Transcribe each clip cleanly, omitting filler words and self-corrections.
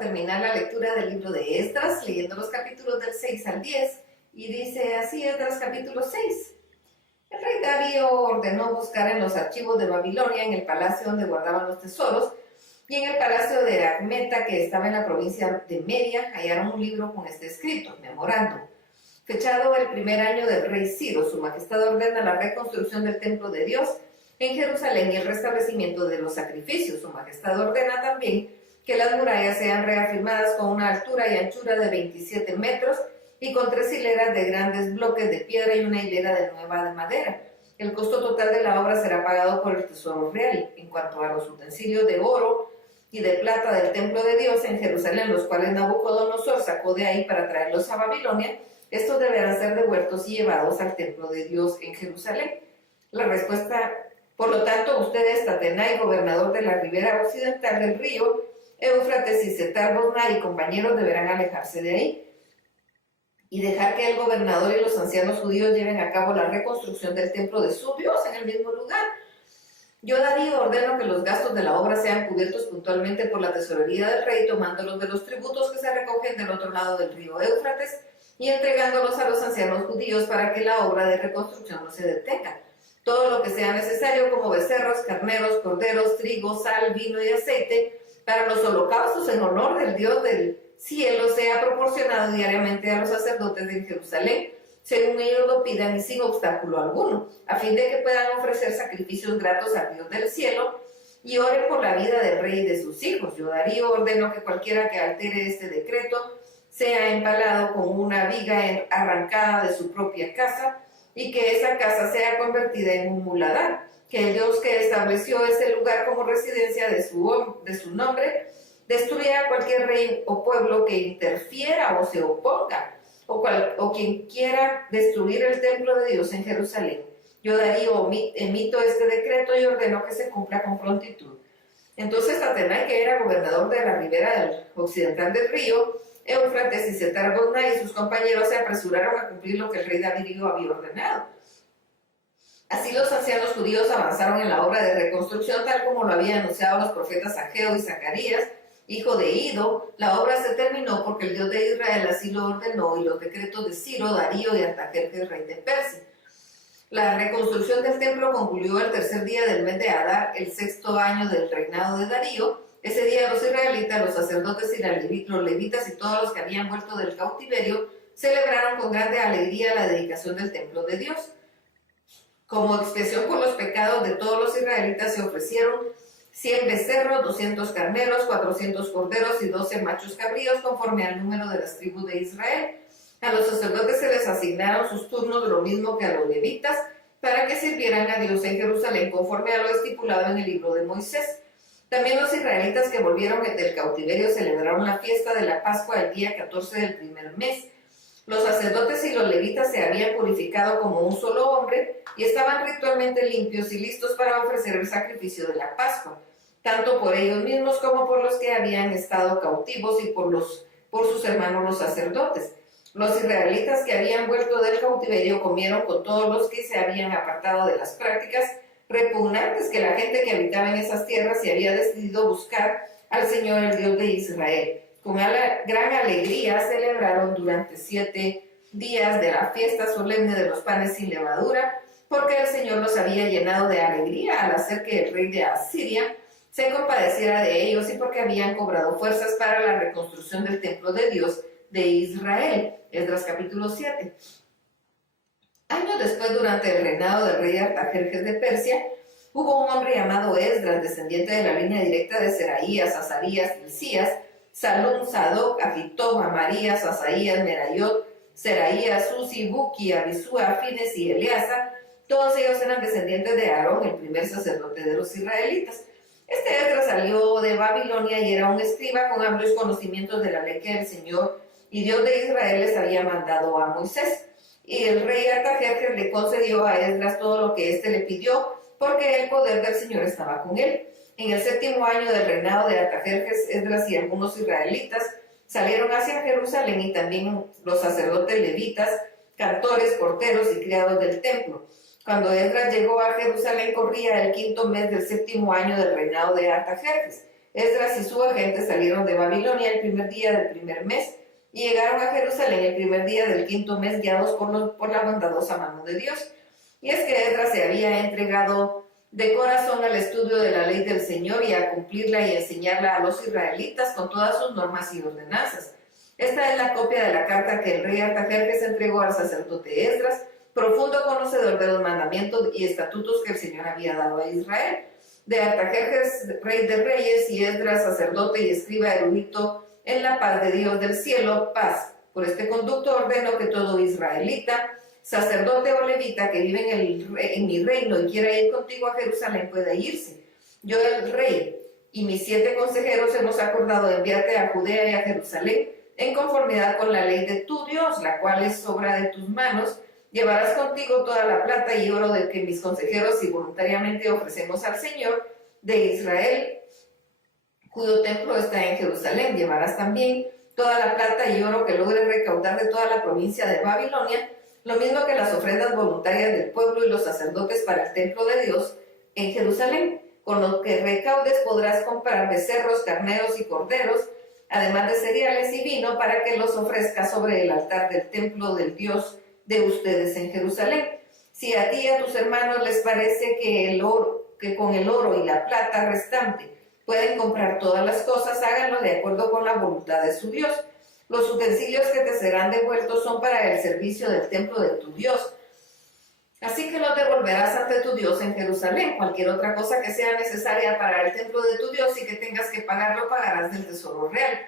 terminar la lectura del libro de Esdras, leyendo los capítulos del 6 al 10, y dice así Esdras capítulo 6. El rey Darío ordenó buscar en los archivos de Babilonia, en el palacio donde guardaban los tesoros, y en el palacio de Acmeta, que estaba en la provincia de Media, hallaron un libro con este escrito, memorando. Fechado el primer año del rey Ciro, su majestad ordena la reconstrucción del templo de Dios en Jerusalén y el restablecimiento de los sacrificios. Su majestad ordena también que las murallas sean reafirmadas con una altura y anchura de 27 metros y con 3 hileras de grandes bloques de piedra y una hilera de nueva de madera. El costo total de la obra será pagado por el tesoro real. En cuanto a los utensilios de oro y de plata del templo de Dios en Jerusalén, los cuales Nabucodonosor sacó de ahí para traerlos a Babilonia, estos deberán ser devueltos y llevados al templo de Dios en Jerusalén. La respuesta, por lo tanto, ustedes, Tatenai, gobernador de la ribera occidental del río Éufrates, y Setar-Boznai y compañeros deberán alejarse de ahí y dejar que el gobernador y los ancianos judíos lleven a cabo la reconstrucción del templo de su Dios en el mismo lugar. Yo, Darío, ordeno que los gastos de la obra sean cubiertos puntualmente por la tesorería del rey, tomándolos de los tributos que se recogen del otro lado del río Éufrates y entregándolos a los ancianos judíos para que la obra de reconstrucción no se detenga. Todo lo que sea necesario, como becerros, carneros, corderos, trigo, sal, vino y aceite, para los holocaustos en honor del Dios del cielo, sea proporcionado diariamente a los sacerdotes de Jerusalén, según ellos lo pidan y sin obstáculo alguno, a fin de que puedan ofrecer sacrificios gratos al Dios del cielo y oren por la vida del rey y de sus hijos. Yo, Darío, ordeno que cualquiera que altere este decreto sea empalado con una viga arrancada de su propia casa y que esa casa sea convertida en un muladar, que el Dios que estableció ese lugar como residencia de su nombre destruya a cualquier rey o pueblo que interfiera o se oponga o quien quiera destruir el templo de Dios en Jerusalén. Yo, Darío, emito este decreto y ordeno que se cumpla con prontitud. Entonces Tatenai, que era gobernador de la ribera occidental del río Éufrates, y Setar-Boznai y sus compañeros se apresuraron a cumplir lo que el rey Darío había ordenado. Así los ancianos judíos avanzaron en la obra de reconstrucción tal como lo habían anunciado los profetas Ageo y Zacarías, hijo de Ido. La obra se terminó porque el Dios de Israel así lo ordenó, y los decretos de Ciro, Darío y Artajerjes, rey de Persia. La reconstrucción del templo concluyó el tercer día del mes de Adar, el 6º año del reinado de Darío. Ese día los israelitas, los sacerdotes y los levitas y todos los que habían vuelto del cautiverio celebraron con grande alegría la dedicación del templo de Dios. Como expiación por los pecados de todos los israelitas se ofrecieron 100 becerros, 200 carneros, 400 corderos y 12 machos cabríos, conforme al número de las tribus de Israel. A los sacerdotes se les asignaron sus turnos, lo mismo que a los levitas, para que sirvieran a Dios en Jerusalén, conforme a lo estipulado en el libro de Moisés. También los israelitas que volvieron del cautiverio celebraron la fiesta de la Pascua el día 14 del primer mes. Los sacerdotes y los levitas se habían purificado como un solo hombre y estaban ritualmente limpios y listos para ofrecer el sacrificio de la Pascua, tanto por ellos mismos como por los que habían estado cautivos y por sus hermanos los sacerdotes. Los israelitas que habían vuelto del cautiverio comieron con todos los que se habían apartado de las prácticas repugnantes que la gente que habitaba en esas tierras y había decidido buscar al Señor, el Dios de Israel. Con gran alegría celebraron durante 7 días de la fiesta solemne de los panes sin levadura, porque el Señor los había llenado de alegría al hacer que el rey de Asiria se compadeciera de ellos, y porque habían cobrado fuerzas para la reconstrucción del templo de Dios de Israel. Esdras capítulo 7. Años después, durante el reinado del rey Artajerjes de Persia, hubo un hombre llamado Esdras, descendiente de la línea directa de Seraías, Azarías, Hilcías, Salum, Sadoc, Ahitob, Amarías, Asaías, Merayot, Seraías, Susi, Buki, Abisúa, Fines y Eleazar. Todos ellos eran descendientes de Aarón, el primer sacerdote de los israelitas. Este Esdras salió de Babilonia y era un escriba con amplios conocimientos de la ley que el Señor y Dios de Israel les había mandado a Moisés. Y el rey Artajerjes le concedió a Esdras todo lo que éste le pidió, porque el poder del Señor estaba con él. En el 7º año del reinado de Artajerjes, Esdras y algunos israelitas salieron hacia Jerusalén, y también los sacerdotes levitas, cantores, porteros y criados del templo. Cuando Esdras llegó a Jerusalén, corría el 5º mes del 7º año del reinado de Artajerjes. Esdras y su agente salieron de Babilonia el primer día del primer mes y llegaron a Jerusalén el primer día del quinto mes, guiados por la bondadosa mano de Dios. Y es que Esdras se había entregado de corazón al estudio de la ley del Señor y a cumplirla y enseñarla a los israelitas con todas sus normas y ordenanzas. Esta es la copia de la carta que el rey Artajerjes entregó al sacerdote Esdras, profundo conocedor de los mandamientos y estatutos que el Señor había dado a Israel. De Artajerjes, rey de reyes, y Esdras, sacerdote y escriba erudito, en la paz de Dios del cielo, paz. Por este conducto ordeno que todo israelita, sacerdote o levita que vive en mi reino y quiera ir contigo a Jerusalén pueda irse. Yo, el rey, y mis 7 consejeros hemos acordado enviarte a Judea y a Jerusalén en conformidad con la ley de tu Dios, la cual es obra de tus manos. Llevarás contigo toda la plata y oro de que mis consejeros y voluntariamente ofrecemos al Señor de Israel, cuyo templo está en Jerusalén. Llevarás también toda la plata y oro que logres recaudar de toda la provincia de Babilonia, lo mismo que las ofrendas voluntarias del pueblo y los sacerdotes para el templo de Dios en Jerusalén. Con lo que recaudes podrás comprar becerros, carneros y corderos, además de cereales y vino, para que los ofrezcas sobre el altar del templo del Dios de ustedes en Jerusalén. Si a ti y a tus hermanos les parece que con el oro y la plata restante pueden comprar todas las cosas, háganlo de acuerdo con la voluntad de su Dios. Los utensilios que te serán devueltos son para el servicio del templo de tu Dios. Así que los devolverás ante tu Dios en Jerusalén. Cualquier otra cosa que sea necesaria para el templo de tu Dios y que tengas que pagarlo, pagarás del tesoro real.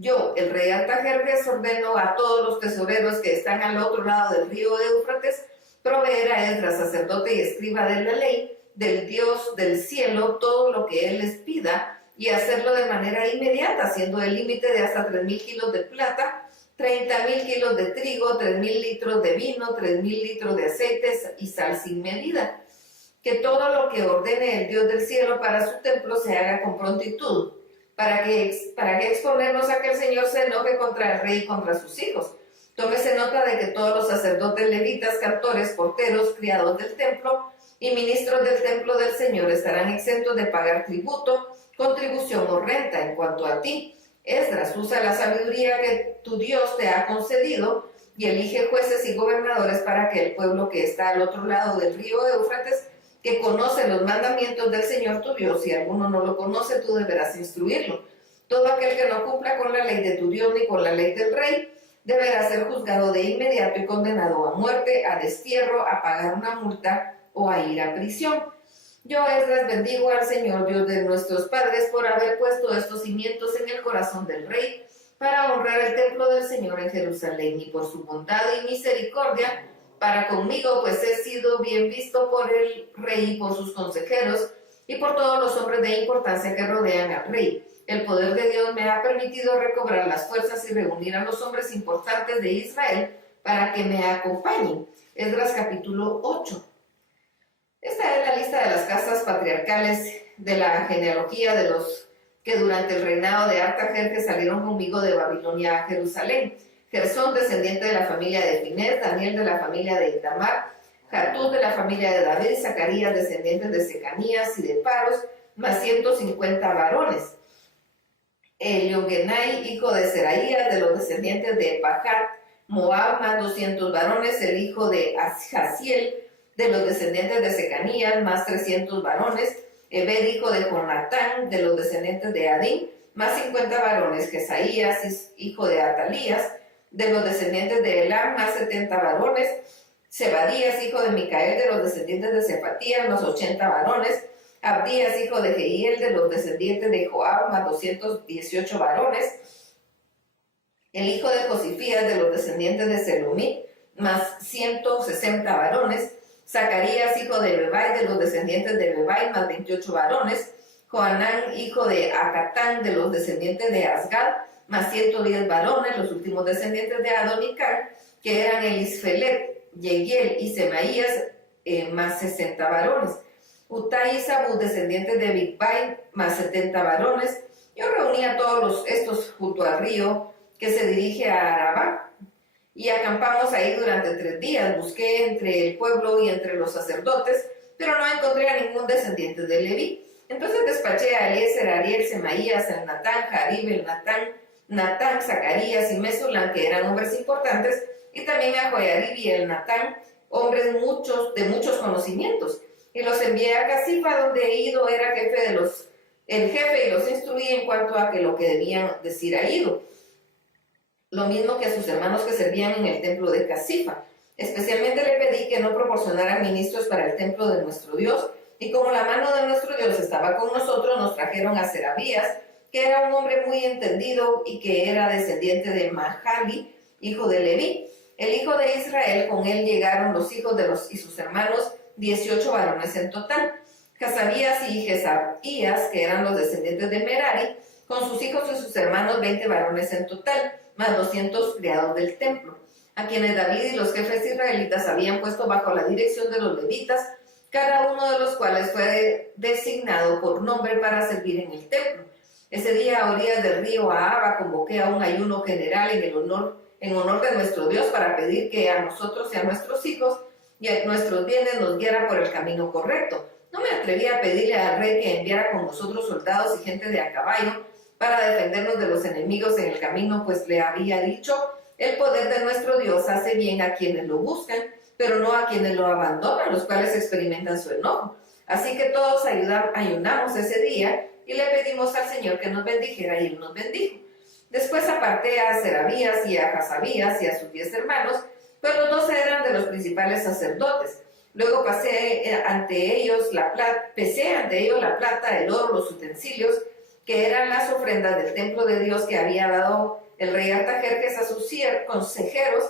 Yo, el rey Artajerjes, ordeno a todos los tesoreros que están al otro lado del río de Éufrates proveer a Esdras, sacerdote y escriba de la ley, del Dios del cielo, todo lo que él les pida, y hacerlo de manera inmediata, siendo el límite de hasta 3,000 kilos de plata, 30,000 kilos de trigo, 3,000 litros de vino, 3,000 litros de aceites y sal sin medida. Que todo lo que ordene el Dios del cielo para su templo se haga con prontitud. ¿Para qué exponernos a que el Señor se enoje contra el rey y contra sus hijos? Tómese nota de que todos los sacerdotes, levitas, cantores, porteros, criados del templo y ministros del templo del Señor estarán exentos de pagar tributo, contribución o renta. En cuanto a ti, Esdras, usa la sabiduría que tu Dios te ha concedido y elige jueces y gobernadores para que el pueblo que está al otro lado del río Éufrates, que conoce los mandamientos del Señor tu Dios, si alguno no lo conoce, tú deberás instruirlo. Todo aquel que no cumpla con la ley de tu Dios ni con la ley del rey, deberá ser juzgado de inmediato y condenado a muerte, a destierro, a pagar una multa o a ir a prisión. Yo, Esdras, bendigo al Señor Dios de nuestros padres por haber puesto estos cimientos en el corazón del rey para honrar el templo del Señor en Jerusalén, y por su bondad y misericordia para conmigo, pues he sido bien visto por el rey y por sus consejeros y por todos los hombres de importancia que rodean al rey. El poder de Dios me ha permitido recobrar las fuerzas y reunir a los hombres importantes de Israel para que me acompañen. Esdras capítulo 8. Esta es la lista de las casas patriarcales de la genealogía de los que durante el reinado de Artajerjes salieron conmigo de Babilonia a Jerusalén. Gersón, descendiente de la familia de Finés; Daniel, de la familia de Itamar; Jatús, de la familia de David; Zacarías, descendiente de Secanías y de Paros, más 150 varones. Eliogenai, hijo de Seraías, de los descendientes de Pahat Moab, más 200 varones; el hijo de Jaziel, de los descendientes de Secanías, más 300 varones; Ebed, hijo de Jonatán, de los descendientes de Adín, más 50 varones; Jesaías, hijo de Atalías, de los descendientes de Elam, más 70 varones; Zebadías, hijo de Micael, de los descendientes de Cefatías, más 80 varones; Abdías, hijo de Jehiel, de los descendientes de Joab, más 218 varones; el hijo de Josifías, de los descendientes de Selumit, más 160 varones; Zacarías, hijo de Bebai, de los descendientes de Bebai, más 28 varones; Joanán, hijo de Acatán, de los descendientes de Asgad, más 110 varones; los últimos descendientes de Adonicam, que eran Elisfelet, Yehiel y Semaías, más 60 varones; Utai y Sabú, descendientes de Bigvai, más 70 varones. Yo reuní a todos estos junto al río que se dirige a Arabá, y acampamos ahí durante 3 días. Busqué entre el pueblo y entre los sacerdotes, pero no encontré a ningún descendiente de Leví. Entonces despaché a Eliezer, Ariel, Semaías, el Natán, Jarib, el Natán, Zacarías y Mesulam, que eran hombres importantes, y también a Joiarib y el Natán, hombres de muchos conocimientos. Y los envié a Casifa, donde Ido era el jefe, y los instruí en cuanto a lo que debían decir a Ido. Lo mismo que a sus hermanos que servían en el templo de Casifa. Especialmente le pedí que no proporcionaran ministros para el templo de nuestro Dios, y como la mano de nuestro Dios estaba con nosotros, nos trajeron a Serabías, que era un hombre muy entendido y que era descendiente de Mahali, hijo de Leví. El hijo de Israel, con él llegaron los hijos y sus hermanos, 18 varones en total. Casabías y Jesaías, que eran los descendientes de Merari, con sus hijos y sus hermanos, 20 varones en total, más 200 criados del templo, a quienes David y los jefes israelitas habían puesto bajo la dirección de los levitas, cada uno de los cuales fue designado por nombre para servir en el templo. Ese día, a orillas del río Ahava, convoqué a un ayuno general en honor de nuestro Dios, para pedir que a nosotros y a nuestros hijos y a nuestros bienes nos guiara por el camino correcto. No me atreví a pedirle al rey que enviara con nosotros soldados y gente de a caballo para defendernos de los enemigos en el camino, pues le había dicho: el poder de nuestro Dios hace bien a quienes lo buscan, pero no a quienes lo abandonan, los cuales experimentan su enojo. Así que todos ayunamos ese día y le pedimos al Señor que nos bendijera, y Él nos bendijo. Después aparté a Serabías y a Jasabías y a sus 10 hermanos, pues los 12 eran de los principales sacerdotes. Luego pesé ante ellos la plata, el oro, los utensilios, que eran las ofrendas del templo de Dios que había dado el rey Artajerjes a sus consejeros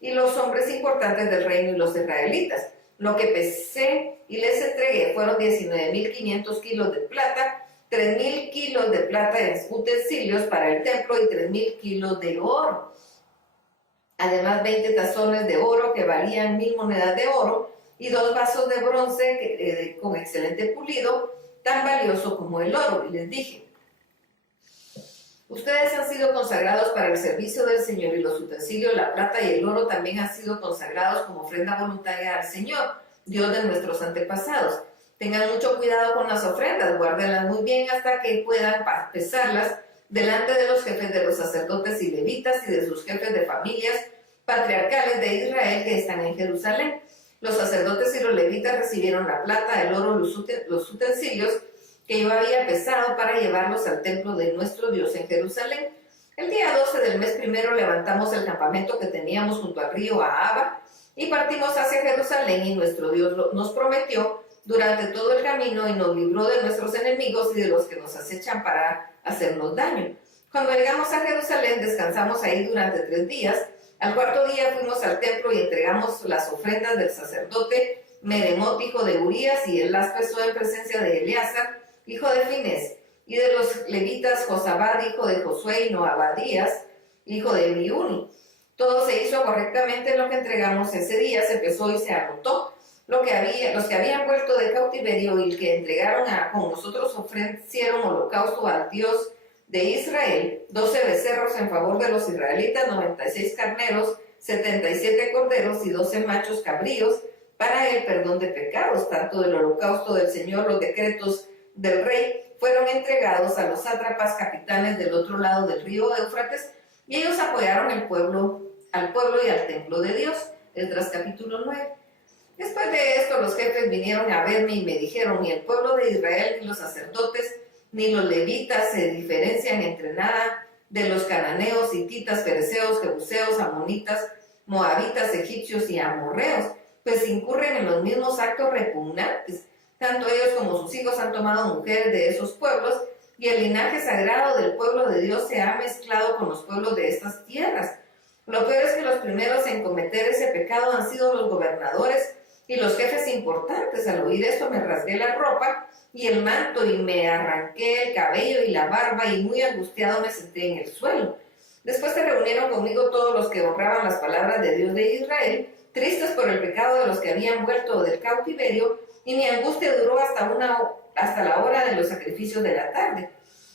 y los hombres importantes del reino y los israelitas. Lo que pesé y les entregué fueron 19.500 kilos de plata, 3.000 kilos de plata en utensilios para el templo y 3.000 kilos de oro. Además, 20 tazones de oro que valían 1.000 monedas de oro y 2 vasos de bronce con excelente pulido, tan valioso como el oro. Y les dije: ustedes han sido consagrados para el servicio del Señor, y los utensilios, la plata y el oro también han sido consagrados como ofrenda voluntaria al Señor, Dios de nuestros antepasados. Tengan mucho cuidado con las ofrendas, guárdenlas muy bien hasta que puedan pesarlas delante de los jefes de los sacerdotes y levitas y de sus jefes de familias patriarcales de Israel que están en Jerusalén. Los sacerdotes y los levitas recibieron la plata, el oro, los utensilios que yo había pesado para llevarlos al templo de nuestro Dios en Jerusalén. El día 12 del mes primero levantamos el campamento que teníamos junto al río Ahava y partimos hacia Jerusalén, y nuestro Dios nos prometió durante todo el camino y nos libró de nuestros enemigos y de los que nos acechan para hacernos daño. Cuando llegamos a Jerusalén, descansamos ahí durante 3 días. Al cuarto día fuimos al templo y entregamos las ofrendas del sacerdote Meremot, hijo de Urías, y él las pesó en presencia de Eleazar, hijo de Finés, y de los levitas Josabad, hijo de Josué, y Noabadías, hijo de Biuni. Todo se hizo correctamente en lo que entregamos ese día, se pesó y se anotó. Los que habían vuelto de cautiverio y que entregaron con nosotros ofrecieron holocausto al Dios de Israel: 12 becerros en favor de los israelitas, 96 carneros, 77 corderos y 12 machos cabríos para el perdón de pecados. Tanto del holocausto del Señor, los decretos del rey fueron entregados a los sátrapas capitanes del otro lado del río Éufrates, y ellos apoyaron al pueblo y al templo de Dios. Esdras capítulo 9. Después de esto, los jefes vinieron a verme y me dijeron: ni el pueblo de Israel, ni los sacerdotes, ni los levitas se diferencian entre nada de los cananeos, hititas, fereceos, jebuseos, amonitas, moabitas, egipcios y amorreos, pues incurren en los mismos actos repugnantes. Tanto ellos como sus hijos han tomado mujeres de esos pueblos, y el linaje sagrado del pueblo de Dios se ha mezclado con los pueblos de estas tierras. Lo peor es que los primeros en cometer ese pecado han sido los gobernadores y los jefes importantes. Al oír esto me rasgué la ropa y el manto y me arranqué el cabello y la barba, y muy angustiado me senté en el suelo. Después se reunieron conmigo todos los que honraban las palabras de Dios de Israel, tristes por el pecado de los que habían vuelto del cautiverio, y mi angustia duró hasta la hora de los sacrificios de la tarde.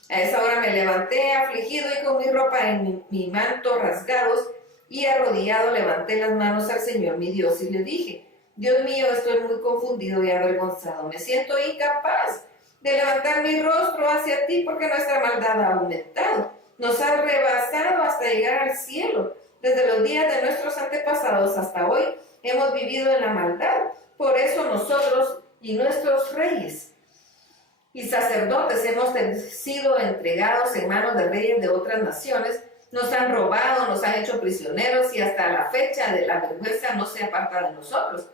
A esa hora me levanté afligido y con mi ropa en mi manto rasgados, y arrodillado levanté las manos al Señor mi Dios y le dije: Dios mío, estoy muy confundido y avergonzado, me siento incapaz de levantar mi rostro hacia ti, porque nuestra maldad ha aumentado. Nos ha rebasado hasta llegar al cielo. Desde los días de nuestros antepasados hasta hoy hemos vivido en la maldad. Por eso nosotros y nuestros reyes y sacerdotes hemos sido entregados en manos de reyes de otras naciones. Nos han robado, nos han hecho prisioneros y hasta la fecha de la vergüenza no se aparta de nosotros.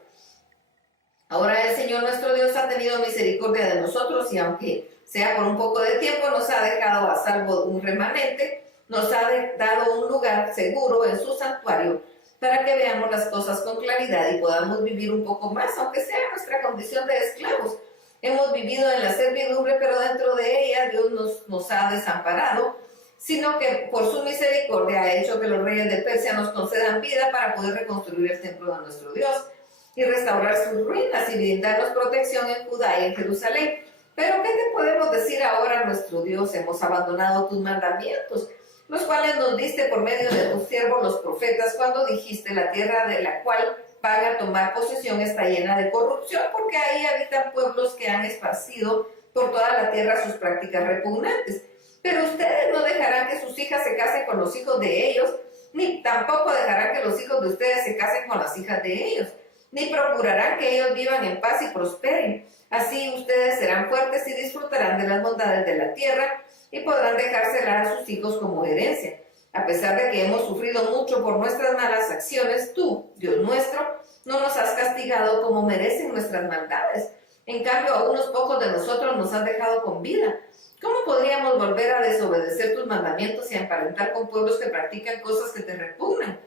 Ahora el Señor nuestro Dios ha tenido misericordia de nosotros y aunque sea por un poco de tiempo, nos ha dejado a salvo un remanente, nos ha dado un lugar seguro en su santuario para que veamos las cosas con claridad y podamos vivir un poco más, aunque sea nuestra condición de esclavos. Hemos vivido en la servidumbre, pero dentro de ella Dios nos ha desamparado, sino que por su misericordia ha hecho que los reyes de Persia nos concedan vida para poder reconstruir el templo de nuestro Dios y restaurar sus ruinas y brindarnos protección en Judá y en Jerusalén. Pero ¿qué te podemos decir ahora, nuestro Dios? Hemos abandonado tus mandamientos, los cuales nos diste por medio de tus siervos los profetas, cuando dijiste: la tierra de la cual van a tomar posesión está llena de corrupción, porque ahí habitan pueblos que han esparcido por toda la tierra sus prácticas repugnantes. Pero ustedes no dejarán que sus hijas se casen con los hijos de ellos, ni tampoco dejarán que los hijos de ustedes se casen con las hijas de ellos, ni procurarán que ellos vivan en paz y prosperen. Así ustedes serán fuertes y disfrutarán de las bondades de la tierra y podrán dejársela a sus hijos como herencia. A pesar de que hemos sufrido mucho por nuestras malas acciones, tú, Dios nuestro, no nos has castigado como merecen nuestras maldades. En cambio, a unos pocos de nosotros nos has dejado con vida. ¿Cómo podríamos volver a desobedecer tus mandamientos y emparentar con pueblos que practican cosas que te repugnan?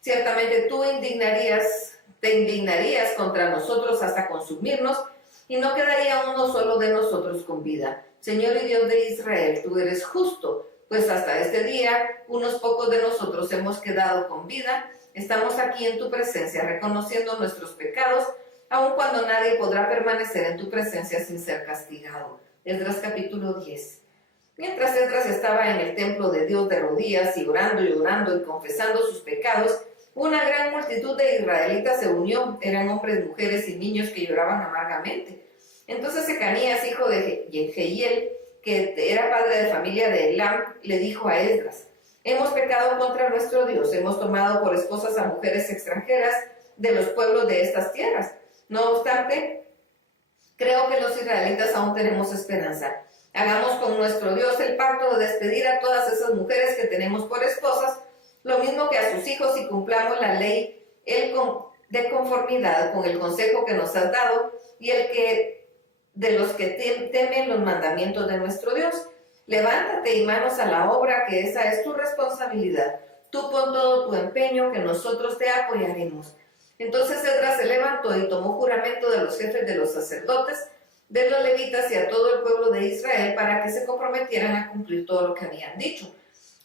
Ciertamente tú te indignarías contra nosotros hasta consumirnos, y no quedaría uno solo de nosotros con vida. Señor y Dios de Israel, tú eres justo, pues hasta este día unos pocos de nosotros hemos quedado con vida. Estamos aquí en tu presencia reconociendo nuestros pecados, aun cuando nadie podrá permanecer en tu presencia sin ser castigado. Esdras capítulo 10. Mientras Esdras estaba en el templo de Dios de rodillas y orando y confesando sus pecados, una gran multitud de israelitas se unió. Eran hombres, mujeres y niños que lloraban amargamente. Entonces Secanías, hijo de Jehiel, que era padre de familia de Elam, le dijo a Esdras: hemos pecado contra nuestro Dios, hemos tomado por esposas a mujeres extranjeras de los pueblos de estas tierras. No obstante, creo que los israelitas aún tenemos esperanza. Hagamos con nuestro Dios el pacto de despedir a todas esas mujeres que tenemos por esposas, lo mismo que a sus hijos, y cumplamos la ley de conformidad con el consejo que nos has dado y el que de los que temen los mandamientos de nuestro Dios. Levántate y manos a la obra, que esa es tu responsabilidad. Tú pon todo tu empeño, que nosotros te apoyaremos. Entonces Esdras se levantó y tomó juramento de los jefes de los sacerdotes, de los levitas y a todo el pueblo de Israel, para que se comprometieran a cumplir todo lo que habían dicho.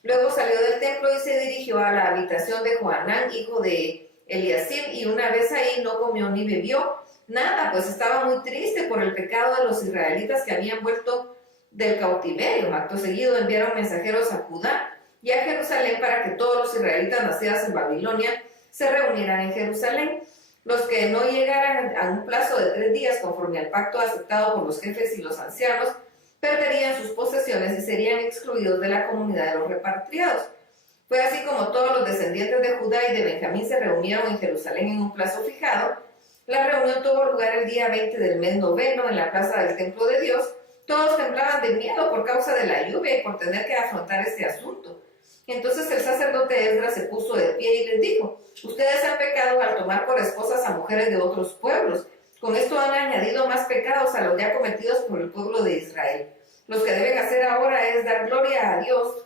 Luego salió del templo y se dirigió a la habitación de Johanán, hijo de Eliasib, y una vez ahí no comió ni bebió nada, pues estaba muy triste por el pecado de los israelitas que habían vuelto del cautiverio. Acto seguido enviaron mensajeros a Judá y a Jerusalén para que todos los israelitas nacidos en Babilonia se reunieran en Jerusalén. Los que no llegaran a un plazo de 3 días conforme al pacto aceptado por los jefes y los ancianos perderían sus posesiones y serían excluidos de la comunidad de los repatriados. Fue así como todos los descendientes de Judá y de Benjamín se reunieron en Jerusalén en un plazo fijado. La reunión tuvo lugar el día 20 del mes noveno en la plaza del templo de Dios. Todos temblaban de miedo por causa de la lluvia y por tener que afrontar este asunto. Entonces el sacerdote Esdras se puso de pie y les dijo: ustedes han pecado al tomar por esposas a mujeres de otros pueblos. Con esto han añadido más pecados a los ya cometidos por el pueblo de Israel. Lo que deben hacer ahora es dar gloria a Dios,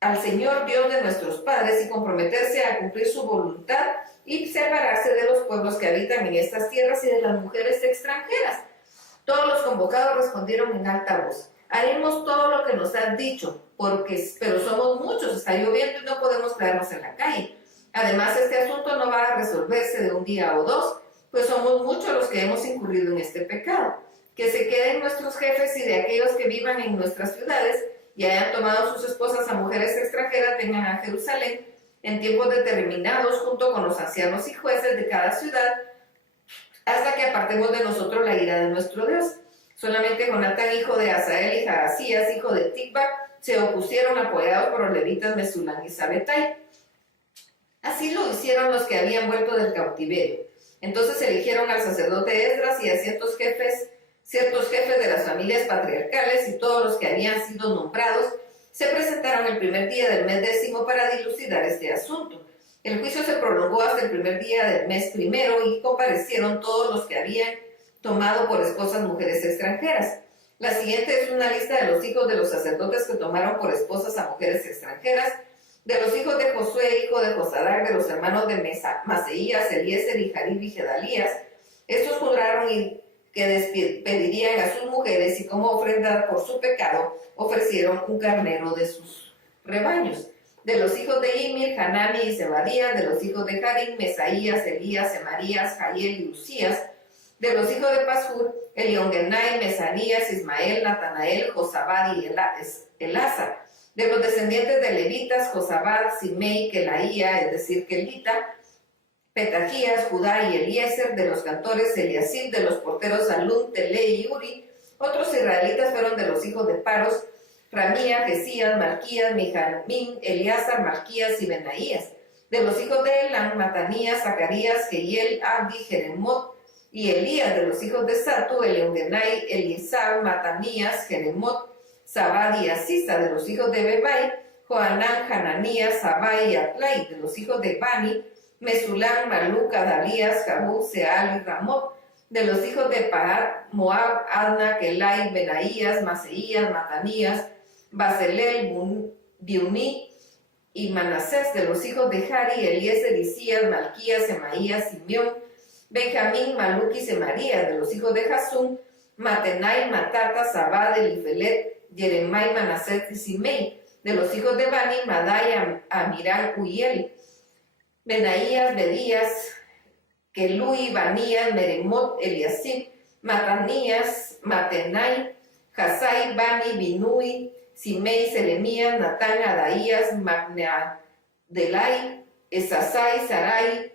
al Señor Dios de nuestros padres, y comprometerse a cumplir su voluntad y separarse de los pueblos que habitan en estas tierras y de las mujeres extranjeras. Todos los convocados respondieron en alta voz: haremos todo lo que nos has dicho, pero somos muchos, está lloviendo y no podemos quedarnos en la calle. Además, este asunto no va a resolverse de un día o dos, pues somos muchos los que hemos incurrido en este pecado. Que se queden nuestros jefes y de aquellos que vivan en nuestras ciudades y hayan tomado sus esposas a mujeres extranjeras vengan a Jerusalén en tiempos determinados junto con los ancianos y jueces de cada ciudad, hasta que apartemos de nosotros la ira de nuestro Dios. Solamente Jonatán, hijo de Asael, y Jaasías, hijo de Tikva, se opusieron, apoyados por los levitas Mesulán y Sabetai. Así lo hicieron los que habían vuelto del cautiverio. Entonces eligieron al sacerdote Esdras y a ciertos jefes de las familias patriarcales, y todos los que habían sido nombrados se presentaron el primer día del mes 10 para dilucidar este asunto. El juicio se prolongó hasta el primer día del mes primero y comparecieron todos los que habían tomado por esposas mujeres extranjeras. La siguiente es una lista de los hijos de los sacerdotes que tomaron por esposas a mujeres extranjeras, de los hijos de Josué, hijo de Josadac, de los hermanos de Maseías, Eliezer y Jarib y Gedalías. Estos juraron que despedirían a sus mujeres, y como ofrenda por su pecado ofrecieron un carnero de sus rebaños. De los hijos de Imir, Hanani y Zebadías; de los hijos de Jarib, Mesaías, Elías, Semarías, Jael y Usías; de los hijos de Pasur, Eliongenai, Mesanías, Ismael, Natanael, Josabad y Elasa; de los descendientes de levitas, Josabad, Simei, Kelaía, es decir, Kelita, Petajías, Judá y Eliezer; de los cantores, Eliasib; de los porteros, Salum, Tele y Uri. Otros israelitas fueron de los hijos de Paros, Ramía, Jesías, Malquías, Mijamín, Eleazar, Malquías y Benaías; de los hijos de Elam, Matanías, Zacarías, Jehiel, Abdi, Jeremot y Elías; de los hijos de Satu, Eliongenai, Elisab, Matanías, Jeremot, Zabad y Asisa; de los hijos de Bebai, Joanán, Hananías, Sabai y Atlai; de los hijos de Bani, Mesulán, Maluk, Adalías, Jabú, Seal y Ramot; de los hijos de Pahat, Moab, Adna, Kelai, Benaías, Maseías, Matanías, Baselel, Biuní y Manasés; de los hijos de Jari, Eliezer, Isías, Malquías, Semaías, Simeón, Benjamín, Maluk y Semarías; de los hijos de Jasum, Matenai, Matata, Zabad, Elifelet, Jeremai, Manasés y Simei; de los hijos de Bani, Madai, Amirán, Uyel, Benaías, Bedías, Kelui, Banías, Meremot, Eliasib, Matanías, Matenai, Hasai, Bani, Binui, Simei, Selemías, Natán, Adaías, Magnadelai, Esasai, Sarai,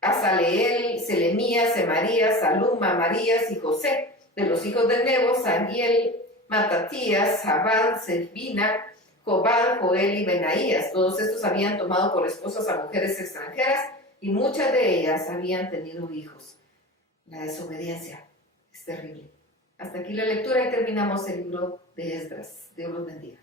Asaleel, Selemías, Semarías, Salum, Amarías y José; de los hijos de Nebo, Sagiel, Matatías, Jabal, Selvina, Jobal, Joel y Benaías. Todos estos habían tomado por esposas a mujeres extranjeras, y muchas de ellas habían tenido hijos. La desobediencia es terrible. Hasta aquí la lectura y terminamos el libro de Esdras. Dios los bendiga.